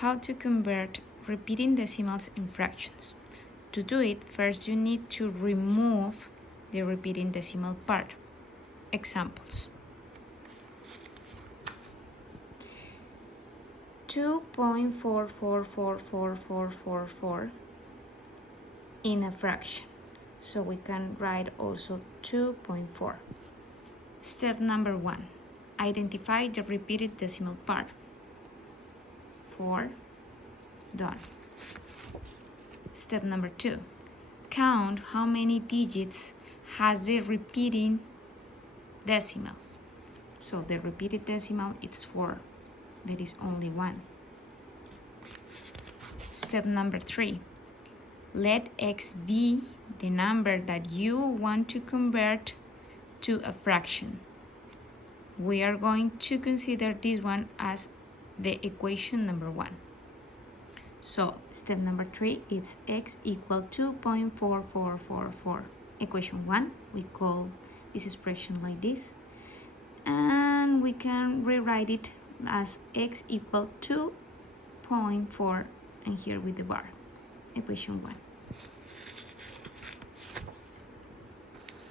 How to convert repeating decimals in fractions. To do it, first you need to remove the repeating decimal part. Examples. 2.444444 in a fraction. So we can write also 2.4. Step number 1. Identify the repeated decimal part. 4. Done. Step number 2. Count how many digits has the repeating decimal. So the repeated decimal is 4. There is only 1. Step number 3. Let x be the number that you want to convert to a fraction. We are going to consider this one as the equation number 1. So step number 3 is x equal 2.4444. Equation 1, we call this expression like this. And we can rewrite it as x equal 2.4 and here with the bar. Equation 1.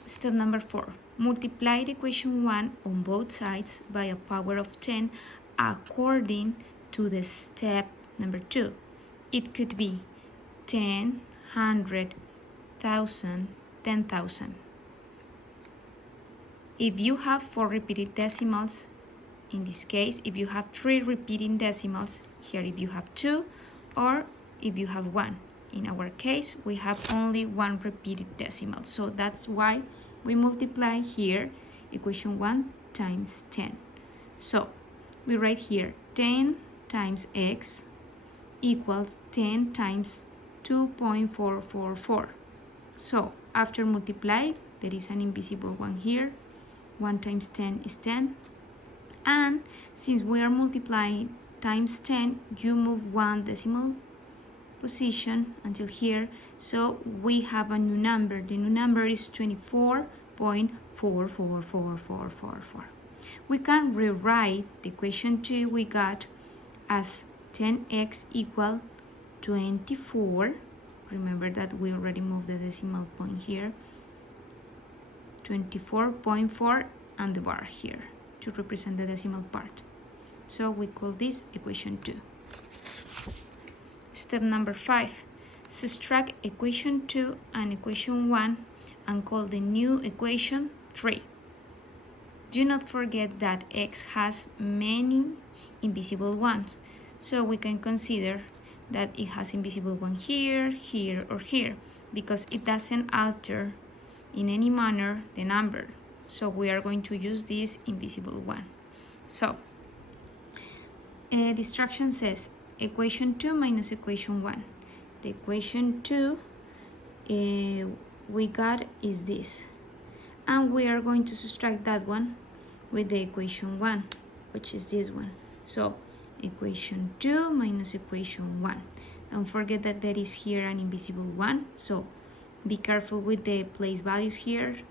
Step number 4. Multiply the equation 1 on both sides by a power of 10 according to the step number 2. It could be 10, 100, 1,000, 10,000. If you have 4 repeated decimals, in this case, if you have 3 repeating decimals, here if you have 2, or if you have 1. In our case, we have only 1 repeated decimal. So that's why we multiply here equation 1 times 10. So we write here 10 times x equals 10 times 2.444. So after multiply, there is an invisible one here. 1 times 10 is 10. And since we are multiplying times 10, you move 1 decimal position until here. So we have a new number. The new number is 24.444444. We can rewrite the equation 2 we got as 10x equal 24. Remember that we already moved the decimal point here. 24.4 and the bar here to represent the decimal part. So we call this equation 2. Step number 5. Subtract equation 2 and equation 1 and call the new equation 3. Do not forget that x has many invisible ones, so we can consider that it has invisible one here, here, or here, because it doesn't alter in any manner the number. So we are going to use this invisible one. So the instruction says equation 2 minus equation 1. The equation 2 we got is this. And we are going to subtract that one with the equation 1, which is this one. So equation 2 minus equation 1. Don't forget that there is here an invisible one. So be careful with the place values here.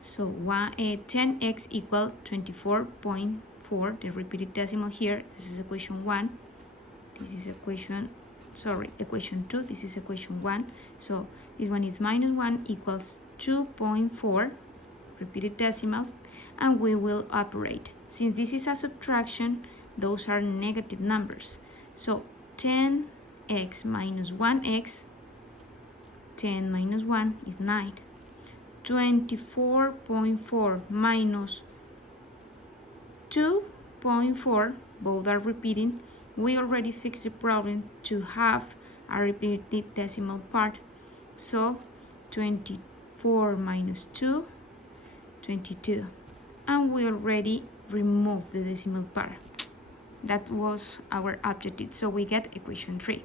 So 10x equal 24.4, the repeated decimal here. This is equation 1. This is equation 2. This is equation 1. So this one is minus 1 equals 2.4, repeated decimal, and we will operate. Since this is a subtraction, those are negative numbers. So 10x minus 1x, 10 minus 1 is 9. 24.4 minus 2.4, both are repeating. We already fixed the problem to have a repeated decimal part. So 24 minus 2, 22. And we already removed the decimal part. That was our objective. So we get equation 3.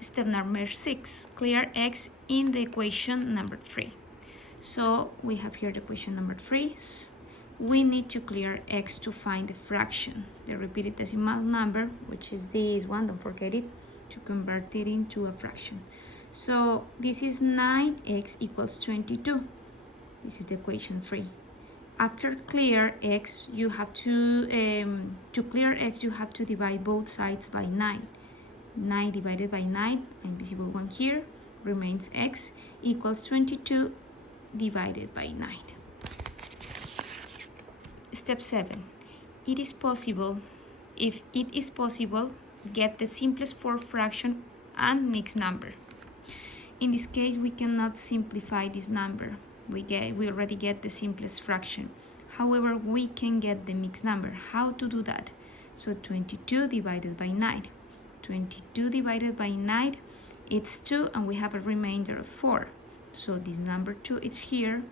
Step number 6, clear x in the equation number 3. So we have here the equation number 3. We need to clear x to find the fraction, the repeated decimal number, which is this one, don't forget it, to convert it into a fraction. So this is 9x equals 22. This is the equation 3. After clear x, you have to clear x, you have to divide both sides by 9. 9 divided by 9, invisible one here, remains x equals 22 divided by 9. Step 7. It is possible, if it is possible, get the simplest fourth fraction and mixed number. In this case, we cannot simplify this number. We already get the simplest fraction. However, we can get the mixed number. How to do that? So 22 divided by 9. 22 divided by 9, it's 2, and we have a remainder of 4. So this number 2 is here.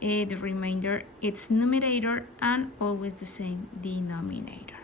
The remainder, it's numerator and always the same denominator.